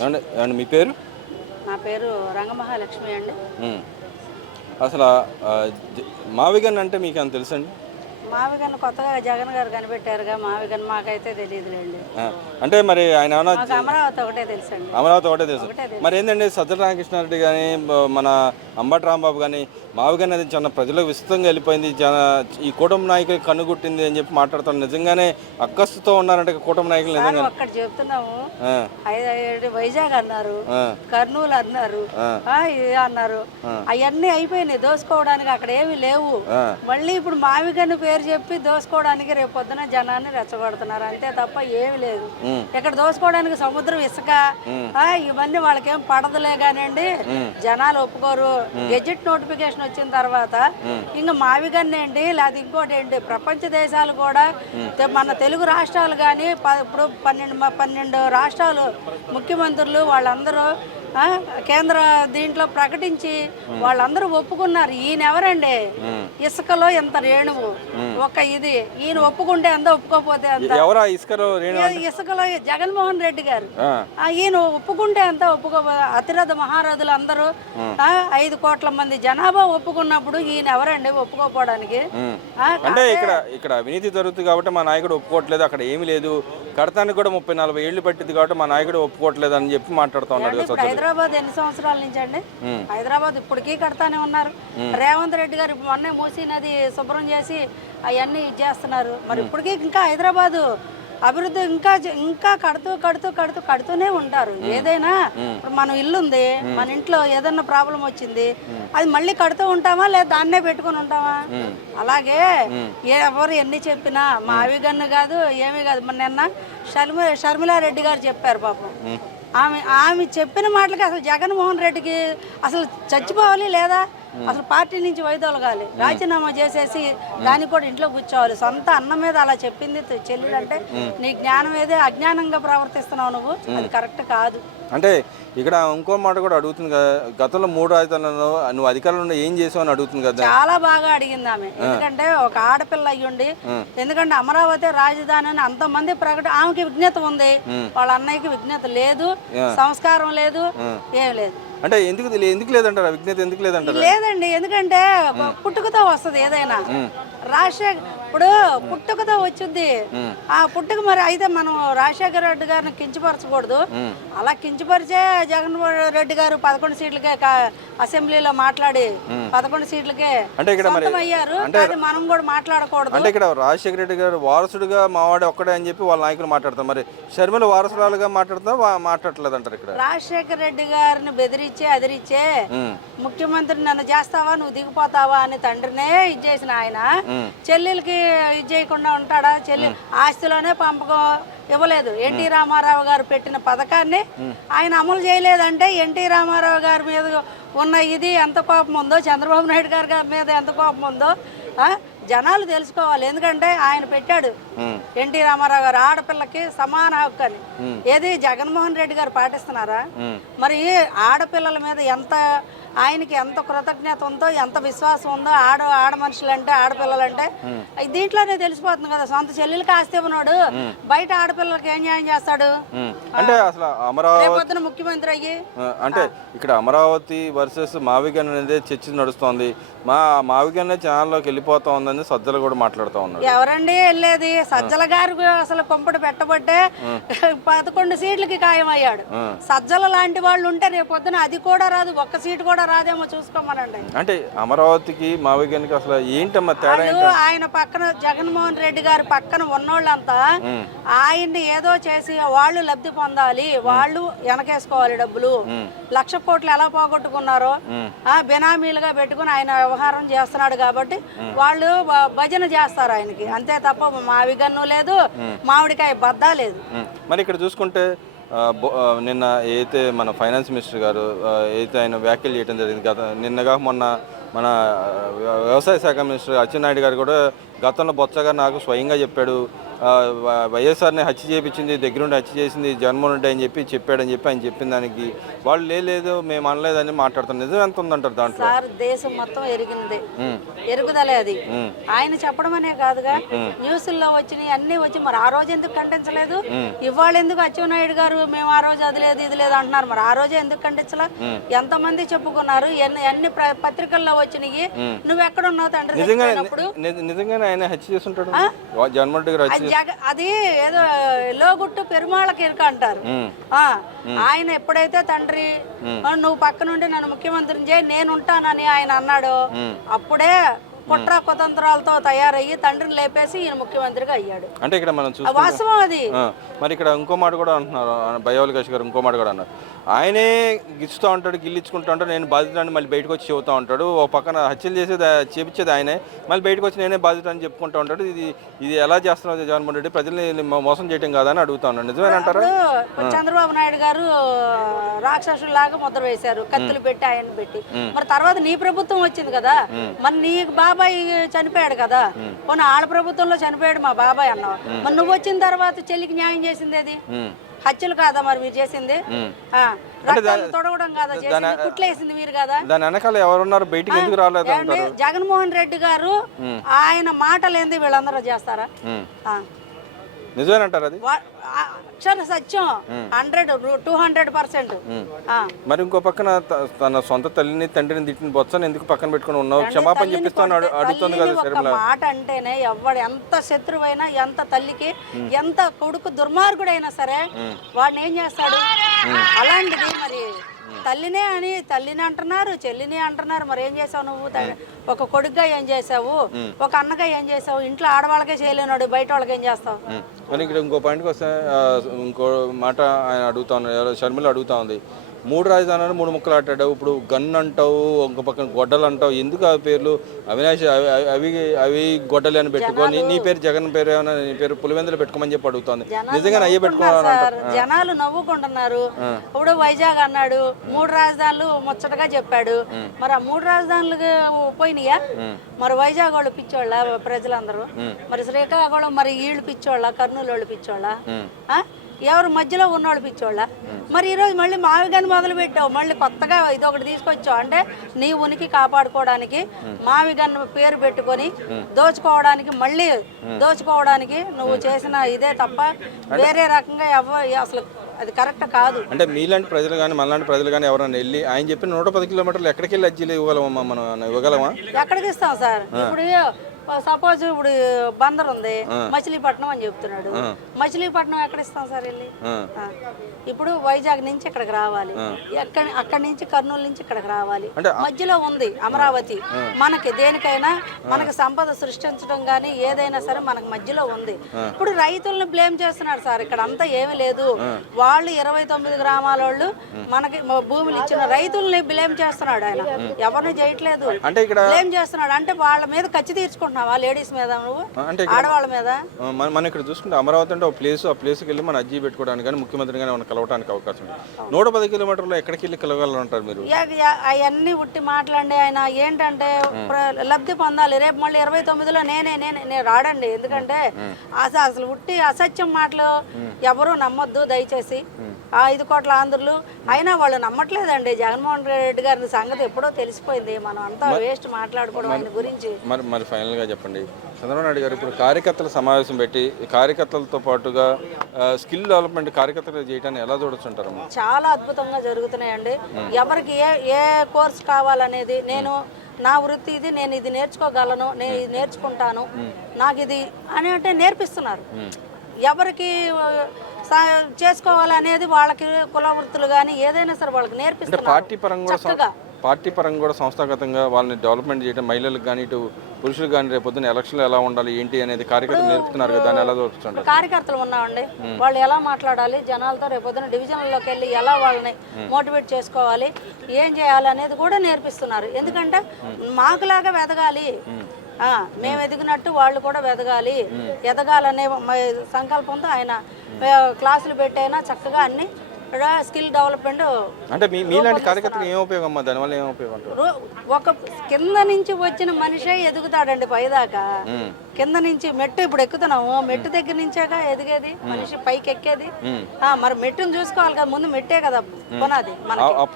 ఏమండి ఏమండి మీ పేరు? నా పేరు రంగమహాలక్ష్మి అండి. హ్మ్. అసల మావిగన్ అంటే మీకేమైనా తెలుసండి? మావిగన్ను కొత్తగా జగన్ గారు కనిపెట్టారుగా మావిగన్ మాకైతే తెలియదులేండి. ఆ! అంటే మరి ఆయన ఏమన్నా మాకు అమరావతి ఒకటే తెలుసండి. అమరావతి ఒకటే తెలుసు. ఒకటే తెలుసు. మరేందండి సజ్జల రామకృష్ణారెడ్డి గాని, మన అంబటి రాంబాబు గాని, మావిగన్ అనేది చాలా ప్రజలకు విస్తృతంగా వెళ్ళిపోయింది. ఈ కూటమి నాయకులు కన్నుగుట్టింది అని చెప్పి మాట్లాడుతారు. నిజంగానే అక్కసుతో ఉన్నారంటే కూటమి నాయకులు సార్ నిజంగానే. ఒక్కటి చెప్తున్నాము. ఆ! వైజాగ్ అన్నారు, ఆ! కర్నూలు అన్నారు, ఆ! ఇది అన్నారు. ఆ! అవన్నీ అయిపోయినాయి దోసుకోవడానికి, అక్కడ ఏమీ లేవు. ఆ! మళ్ళీ ఇప్పుడు మావిగన్ను పేరు చెప్పి దోసుకోవడానికి రేపు పొద్దున జనాన్ని రెచ్చగొడుతున్నారు, అంతే తప్ప ఏమి లేదు. హ్మ్. ఇక్కడ దోసుకోవడానికి సముద్రం ఇసుక ఇవన్నీ వాళ్ళకేం పడదులే కానివ్వండి, జనాలు ఒప్పుకోరు. గెజెట్ నోటిఫికేషన్ వచ్చిన తర్వాత ఇంకా మావిగన్ ఏంటి లేదా ఇంకోటి ఏంటి, ప్రపంచ దేశాలు కూడా మన తెలుగు రాష్ట్రాలు కానీ ఇప్పుడు 12 రాష్ట్రాలు ముఖ్యమంత్రులు వాళ్ళందరూ కేంద్ర దీంట్లో ప్రకటించి వాళ్ళందరూ ఒప్పుకున్నారు. ఈయన ఎవరండి? ఇసుకలో ఎంత రేణువు ఒక ఇది, ఈయన ఒప్పుకుంటే ఎంత, ఒప్పుకోపోతే ఎంత. ఇసుకలో జగన్మోహన్ రెడ్డి గారు ఈయన ఒప్పుకుంటే ఎంత, అతిరథ మహారథులు అందరూ 5 కోట్ల మంది జనాభా ఒప్పుకున్నప్పుడు ఈయన ఎవరండి ఒప్పుకోపోవడానికి? అంటే ఇక్కడ అవినీతి జరుగుతుంది కాబట్టి మా నాయకుడు ఒప్పుకోవట్లేదు, అక్కడ ఏమీ లేదు, కడతానికి కూడా 30-40 ఏళ్ళు పట్టింది కాబట్టి మా నాయకుడు ఒప్పుకోవట్లేదు అని చెప్పి మాట్లాడుతూ ఉన్నాడు. హైదరాబాద్ ఎన్ని సంవత్సరాల నుంచి అండి? హైదరాబాద్ ఇప్పటికీ కడతానే ఉన్నారు. రేవంత్ రెడ్డి గారు మొన్నే మూసీ నది శుభ్రం చేసి అవన్నీ చేస్తున్నారు. మరి ఇప్పటికీ ఇంకా హైదరాబాదు అభివృద్ధి ఇంకా కడుతూనే ఉంటారు. ఏదైనా ఇప్పుడు మన ఇల్లు ఉంది, మన ఇంట్లో ఏదన్నా ప్రాబ్లం వచ్చింది, అది మళ్ళీ కడుతూ ఉంటామా లేదా దాన్నే పెట్టుకుని ఉంటామా? అలాగే ఎవరు ఎన్ని చెప్పినా మావిగన్ను కాదు ఏమీ కాదు. మన నిన్న షర్మిలారెడ్డి గారు చెప్పారు పాపం. ఆమె చెప్పిన మాటలకి అసలు జగన్మోహన్ రెడ్డికి అసలు చచ్చిపోవాలి లేదా అసలు పార్టీ నుంచి వైదొలగాలి, రాజీనామా చేసేసి దానికి కూడా ఇంట్లో కూర్చోవాలి. సొంత అన్న మీద అలా చెప్పింది చెల్లెలంటే నీ జ్ఞానం ఏదే, అజ్ఞానంగా ప్రవర్తిస్తున్నావు నువ్వు, అది కరెక్ట్ కాదు. అంటే ఇక్కడ ఇంకో మాట కూడా అడుగుతుంది కదా, గతంలో 3 రాజధానులలో నువ్వు అధికారంలో ఏం చేసావు అని అడుగుతుంది కదా. చాలా బాగా అడిగింది ఆమె. ఎందుకంటే ఒక ఆడపిల్ల అయ్యుండి, ఎందుకంటే అమరావతి రాజధాని అని అంతమంది ఆమెకి విజ్ఞత ఉంది, వాళ్ళ అన్నయ్యకి విజ్ఞత లేదు, సంస్కారం లేదు, ఏం లేదు. అంటే ఎందుకు లేదంటారా విజ్ఞత? ఎందుకు లేదంటారా? లేదండి, ఎందుకంటే పుట్టుకతో వస్తుంది ఏదైనా. రాజశేఖర్ ఇప్పుడు పుట్టుకతో వచ్చింది, ఆ పుట్టుక మరి అయితే మనం రాజశేఖర రెడ్డి గారిని కించపరచకూడదు. అలా కించపరిచే జగన్మోహన్ రెడ్డి గారు 11 సీట్లకే అసెంబ్లీలో మాట్లాడి 11 సీట్లకే అయ్యారు. అది మనం కూడా మాట్లాడకూడదు. అంటే ఇక్కడ రాజశేఖర రెడ్డి గారు వారసుడుగా మావాడే ఒక్కడే అని చెప్పి వాళ్ళ నాయకులు మాట్లాడతారు, మరి షర్మిల వారసురాలుగా మాట్లాడట్లేదు అంటారు. ఇక్కడ రాజశేఖర రెడ్డి గారిని బెదిరించే అదిరిచ్చే ముఖ్యమంత్రి నన్ను చేస్తావా నువ్వు దిగిపోతావా అని తండ్రినే ఇచ్చేసిన ఆయన చెల్లెలకి ఇది చేయకుండా ఉంటాడా? చెల్లి ఆస్తిలోనే పంపకం ఇవ్వలేదు. ఎన్టీ రామారావు గారు పెట్టిన పథకాన్ని ఆయన అమలు చేయలేదంటే ఎన్టీ రామారావు గారి మీద ఉన్న ఇది ఎంత కోపం ఉందో, చంద్రబాబు నాయుడు గారి మీద ఎంత కోపం ఉందో జనాలు తెలుసుకోవాలి. ఎందుకంటే ఆయన పెట్టాడు ఎన్టీ రామారావు గారు ఆడపిల్లకి సమాన హక్కు అని. ఏది జగన్మోహన్ రెడ్డి గారు పాటిస్తున్నారా? మరి ఆడపిల్లల మీద ఆయనకి ఎంత కృతజ్ఞత ఉందో, ఎంత విశ్వాసం ఉందో ఆడ మనుషులంటే, ఆడపిల్లలంటే దీంట్లోనే తెలిసిపోతుంది కదా. సొంత చెల్లెలకి ఆస్తి ఇవ్వనాడు, బయట ఆడపిల్లలకి ఏం న్యాయం చేస్తాడు? అంటే అసలు అమరావతి ముఖ్యమంత్రి అయ్యి అంటే ఇక్కడ అమరావతి వర్సెస్ మావిగన్ అనేది చర్చ నడుస్తోంది. మావిగన్ ఛానల్లోకి వెళ్ళిపోతా ఉందని సజ్జలు కూడా మాట్లాడుతూ ఉన్నారు. ఎవరండి వెళ్ళేది? సజ్జల గారు అసలు కొంపటి పెట్టబట్టే 11 సీట్లకి ఖాయమయ్యాడు. సజ్జల లాంటి వాళ్ళు ఉంటే రేపు పొద్దున అది కూడా రాదు, ఒక్క సీటు కూడా రాదేమో చూసుకోమనండి. అంటే అమరావతికి మావిగన్కి అసలు ఏంటమ్మా తేడా? ఆయన పక్కన జగన్మోహన్ రెడ్డి గారి పక్కన ఉన్నోళ్ళంతా ఆయన్ని ఏదో చేసి వాళ్ళు లబ్ధి పొందాలి, వాళ్ళు వెనకేసుకోవాలి డబ్బులు. 1,00,000 కోట్లు ఎలా పోగొట్టుకున్నారో బెనామీలుగా పెట్టుకుని ఆయన వ్యవహారం చేస్తున్నాడు కాబట్టి వాళ్ళు భజన చేస్తారు ఆయనకి, అంతే తప్ప మావిగన్ను లేదు, మామిడికాయ బద్దా లేదు. మరి ఇక్కడ చూసుకుంటే నిన్న ఏదైతే మన ఫైనాన్స్ మినిస్టర్ గారు ఏదైతే ఆయన వ్యాఖ్యలు చేయడం జరిగింది, నిన్నగా మొన్న మన వ్యవసాయ శాఖ మినిస్టర్ అచ్చెన్నాయుడు గారు కూడా గతంలో బొత్స గారు నాకు స్వయంగా చెప్పాడు, వైఎస్ఆర్ని హత్య చేయించింది, దగ్గరుండి హత్య చేసింది జగన్మోహన్ రెడ్డి అని చెప్పాడని చెప్పి ఆయన చెప్పిన దానికి వాళ్ళు లేదు మేము అనలేదని మాట్లాడుతాం. నిజం ఎంత ఉందంటారు దాంట్లో? సార్ దేశం మొత్తం ఎరిగింది, ఎరుగుదలే అది. ఆయన చెప్పడం అనే కాదుగా, న్యూస్ల్లో వచ్చినాయి అన్ని వచ్చి మరి ఆ రోజు ఎందుకు ఖండించలేదు? ఇవాళ ఎందుకు అచ్చెన్నాయుడు గారు మేము ఆ రోజు అది లేదు ఇది లేదు అంటున్నారు, మరి ఆ రోజే ఎందుకు ఖండించలే? ఎంతమంది చెప్పుకున్నారు, ఎన్ని పత్రికల్లో వచ్చినాయి, నువ్వు ఎక్కడ ఉన్నావు తండ్రి నిజంగానే ఆయన హత్య చేస్తుంటాడు జగన్మోహన్ రెడ్డి గారు. అది ఏదో లోగుట్టు పెరుమాళ్ళకి ఇరుక అంటారు. ఆయన ఎప్పుడైతే తండ్రి నువ్వు పక్క నుండి నన్ను ముఖ్యమంత్రిని చేయి నేను ఉంటానని ఆయన అన్నాడు, అప్పుడే కుట్ర కుతంత్రాలతో తయారయ్యి తండ్రిని లేపేసి ఈయన ముఖ్యమంత్రిగా అయ్యాడు. అంటే ఇక్కడ మనం వాస్తవం అది. మరి ఇక్కడ ఇంకో మాట కూడా అంటున్నారు బయోలికాష్ గారు, ఇంకో మాట కూడా అన్నారు. ఆయనే గిచ్చుతూ ఉంటాడు, గిల్లించుకుంటూ ఉంటాడు, నేను బాధితుడని మళ్ళీ బయటకు వచ్చి చెబుతూ ఉంటాడు. ఓ పక్కన హత్యలు చేపించేది ఆయనే, మళ్ళీ బయటకు వచ్చి నేనే బాధితుడని చెప్పుకుంటూ ఉంటాడు. ఇది ఎలా చేస్తున్నారు జగన్మోహన్ రెడ్డి? ప్రజల్ని మోసం చేయడం కాదని అడుగుతా ఉన్నాడు. నిజమేనంటారా? చంద్రబాబు నాయుడు గారు రాక్షసులాగా ముద్ర వేశారు, కత్తులు పెట్టి ఆయన పెట్టి. మరి తర్వాత నీ ప్రభుత్వం వచ్చింది కదా, మరి నీ బాబాయ్ చనిపోయాడు కదా, పోనీ ఆళ్ళ ప్రభుత్వంలో చనిపోయాడు మా బాబాయ్ అన్నావు, మరి నువ్వు వచ్చిన తర్వాత చెల్లికి న్యాయం చేసింది అది హత్యలు కాదా మరి మీరు చేసింది? తొడగడం కాదా చేసింది? కుట్లేసింది మీరు కదా? దాని వెనకాల ఎవరున్నారు? బయటికి ఎందుకు రాలేదు? జగన్మోహన్ రెడ్డి గారు ఆయన మాటలేంది వీళ్ళందరూ చేస్తారా? నిజమేనంటారు అది? అక్షర సత్యం 100-200%. మరి ఇంకో పక్కన తన సొంత తల్లిని తండ్రిని తిట్టిన బొత్సని ఎందుకు పక్కన పెట్టుకుని ఉన్నావు? క్షమాపణ చెప్పిస్తాను అడుగుతుంది కదా. మాట అంటేనే ఎవడు ఎంత శత్రువైనా, ఎంత తల్లికి ఎంత కొడుకు దుర్మార్గుడైనా సరే వాడిని ఏం చేస్తాడు? అలాంటిది మరి తల్లిని అంటున్నారు, చెల్లిని అంటున్నారు. మరి ఏం చేసావు నువ్వు? ఒక కొడుకుగా ఏం చేసావు, ఒక అన్నగా ఏం చేసావు? ఇంట్లో ఆడవాళ్ళకే చేయలేనాడు, బయట వాళ్ళకి ఏం చేస్తావు? మరి ఇక్కడ ఇంకో పాయింట్కి వస్తే ఇంకో మాట ఆయన అడుగుతా ఉన్నారు, షర్మిల అడుగుతా ఉంది. 3 రాజధానులు 3 ముక్కలు ఆటాడు, ఇప్పుడు గన్ అంటావు, ఇంకో పక్కన గొడ్డలు అంటావు, ఎందుకు ఆ పేర్లు? అవినాష్ అవి గొడ్డలు అని పెట్టుకొని నీ పేరు జగన్ పేరు ఏమైనా నీ పేరు పులివెందులు పెట్టుకోమని చెప్పి అడుగుతుంది. నిజంగా అయ్యే పెట్టుకున్నారు జనాలు నవ్వుకుంటున్నారు. ఇప్పుడు వైజాగ్ అన్నాడు, 3 రాజధానులు ముచ్చటగా చెప్పాడు. మరి ఆ 3 రాజధానులు పోయినాయా? మరి వైజాగ్ వాళ్ళు పిచ్చోళ్ళ ప్రజలందరూ, మరి శ్రీకాకుళం మరి వీళ్ళు పిచ్చోళ్ళ, కర్నూలు వాళ్ళు పిచ్చోళ్ళ, ఎవరు మధ్యలో ఉన్నవాళ్ళు పిచ్చోళ్ళ? మరి ఈరోజు మళ్ళీ మావిగన్ మొదలు పెట్టావు, మళ్ళీ కొత్తగా ఇదొకటి తీసుకొచ్చావు. అంటే నీ ఉనికి కాపాడుకోవడానికి మావిగన్ పేరు పెట్టుకొని దోచుకోవడానికి నువ్వు చేసిన ఇదే తప్ప వేరే రకంగా అసలు అది కరెక్ట్ కాదు. అంటే మీలాంటి ప్రజలు కానీ మనలాంటి ప్రజలు కానీ ఎవరైనా వెళ్ళి ఆయన చెప్పిన 110 కిలోమీటర్లు ఎక్కడికి వెళ్ళి అజ్జీలు ఇవ్వగలమా? మనం ఇవ్వగలమా? ఎక్కడికి ఇస్తాం సార్? ఇప్పుడు సపోజ్ ఇప్పుడు బందర్ ఉంది, మచిలీపట్నం అని చెప్తున్నాడు. మచిలీపట్నం ఎక్కడ ఇస్తాం సార్ వెళ్ళి? ఇప్పుడు వైజాగ్ నుంచి ఇక్కడికి రావాలి, అక్కడి నుంచి కర్నూలు నుంచి ఇక్కడికి రావాలి, మధ్యలో ఉంది అమరావతి. మనకి దేనికైనా మనకి సంపద సృష్టించడం కానీ ఏదైనా సరే మనకి మధ్యలో ఉంది. ఇప్పుడు రైతులను బ్లేమ్ చేస్తున్నారు సార్. ఇక్కడ అంతా ఏమీ లేదు, వాళ్ళు 29 గ్రామాల వాళ్ళు మనకి భూములు ఇచ్చిన రైతుల్ని బ్లేమ్ చేస్తున్నాడు ఆయన. ఎవరిని చేయట్లేదు, బ్లేమ్ చేస్తున్నాడు. అంటే వాళ్ళ మీద ఖర్చు తీర్చుకుంటున్నావా? లేడీస్ మీద, నువ్వు ఆడవాళ్ళ మీద? మనం ఇక్కడ చూసుకుంటే అమరావతి అంటే ఒక ప్లేస్, ఆ ప్లేస్కి వెళ్ళి మనం అజ్జీ పెట్టుకోవడానికి కానీ ముఖ్యమంత్రి కానీ మనం కలవడానికి అవకాశం ఉంది. 110 కిలోమీటర్లు ఎక్కడికి వెళ్ళి కలవగలరంటారు మీరు? అవన్నీ ఉట్టి మాట్లాడండి. ఆయన ఏంటంటే లబ్ధి పొందాలి. రేపు మళ్ళీ 29లో నేను రాడండి. ఎందుకంటే అసలు ఉట్టి అసత్యం మాటలు ఎవరు నమ్మొద్దు దయచేసి. 5 కోట్ల ఆంధ్రులు అయినా వాళ్ళు నమ్మట్లేదండి జగన్మోహన్ రెడ్డి గారి సంగతి. ఎప్పుడో తెలిసిపోయింది. మనం అంతా వేస్ట్ మాట్లాడుకోవడం ఆయన గురించి. మరి ఫైనల్గా చెప్పండి, చంద్రబాబు నాయుడు గారు ఇప్పుడు కార్యకర్తల సమావేశం పెట్టి కార్యకర్తలతో పాటుగా స్కిల్ డెవలప్మెంట్ కార్యకర్తలు చేయడానికి ఎలా చూడొచ్చుంటారు? చాలా అద్భుతంగా జరుగుతున్నాయండి. ఎవరికి ఏ కోర్స్ కావాలనేది, నేను నా వృత్తి ఇది, నేను ఇది నేర్చుకోగలను, నేను ఇది నేర్చుకుంటాను, నాకు ఇది అని అంటే నేర్పిస్తున్నారు. ఎవరికి చేసుకోవాలనేది వాళ్ళకి కుల వృత్తులు కానీ ఏదైనా సరే వాళ్ళకి నేర్పిస్తున్నారు. పార్టీ పరంగా కూడా సంస్థాగతంగా వాళ్ళని డెవలప్మెంట్ చేయడం, మహిళలకు కానీ ఇటు పురుషులకు కానీ రేపొద్దున ఎలక్షన్లు ఎలా ఉండాలి ఏంటి అనేది కార్యకర్తలు నేర్పుతున్నారు కదా, దాన్ని ఎలా చూస్తుంటారు? కార్యకర్తలు ఉన్నామండి, వాళ్ళు ఎలా మాట్లాడాలి జనాలతో, రేపొద్దున డివిజన్లోకి వెళ్ళి ఎలా వాళ్ళని మోటివేట్ చేసుకోవాలి, ఏం చేయాలి అనేది కూడా నేర్పిస్తున్నారు. ఎందుకంటే మాకులాగా ఎదగాలి, మేము ఎదిగినట్టు వాళ్ళు కూడా ఎదగాలనే సంకల్పంతో ఆయన క్లాసులు పెట్టైనా చక్కగా అన్ని ఇక్కడ స్కిల్ డెవలప్మెంట్ అంటే మీలాంటి కార్యకర్తలు ఏం ఉపయోగం అమ్మా? దానివల్ల ఏం ఉపయోగం అంటారు? ఒక కింద నుంచి వచ్చిన మనిషే ఎదుగుతాడండి పైదాకా. కింద నుంచి మెట్టు ఇప్పుడు ఎక్కుతున్నాము, మెట్టు దగ్గర నుంచేగా ఎదిగేది మనిషి పైకి ఎక్కేది. మరి మెట్టును చూసుకోవాలి కదా, ముందు మెట్టే కదా పునాది.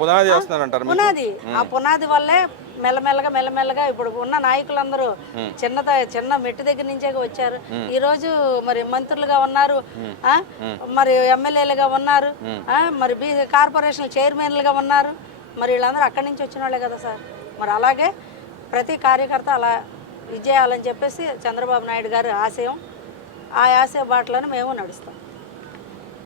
పునాది వేస్తున్నారంటారు? పునాది, ఆ పునాది వల్లే మెల్లమెల్లగా ఇప్పుడు ఉన్న నాయకులందరూ చిన్న మెట్టు దగ్గర నుంచే వచ్చారు. ఈ రోజు మరి మంత్రులుగా ఉన్నారు, మరి ఎమ్మెల్యేలుగా ఉన్నారు, మరి కార్పొరేషన్ చైర్మన్లుగా ఉన్నారు. మరి వీళ్ళందరూ అక్కడి నుంచి వచ్చిన వాళ్ళే కదా సార్. మరి అలాగే ప్రతి కార్యకర్త అలా విజయాలని చెప్పేసి చంద్రబాబు నాయుడు గారి ఆశయం. ఆ ఆశయ బాటలోనే మేము నడుస్తాం.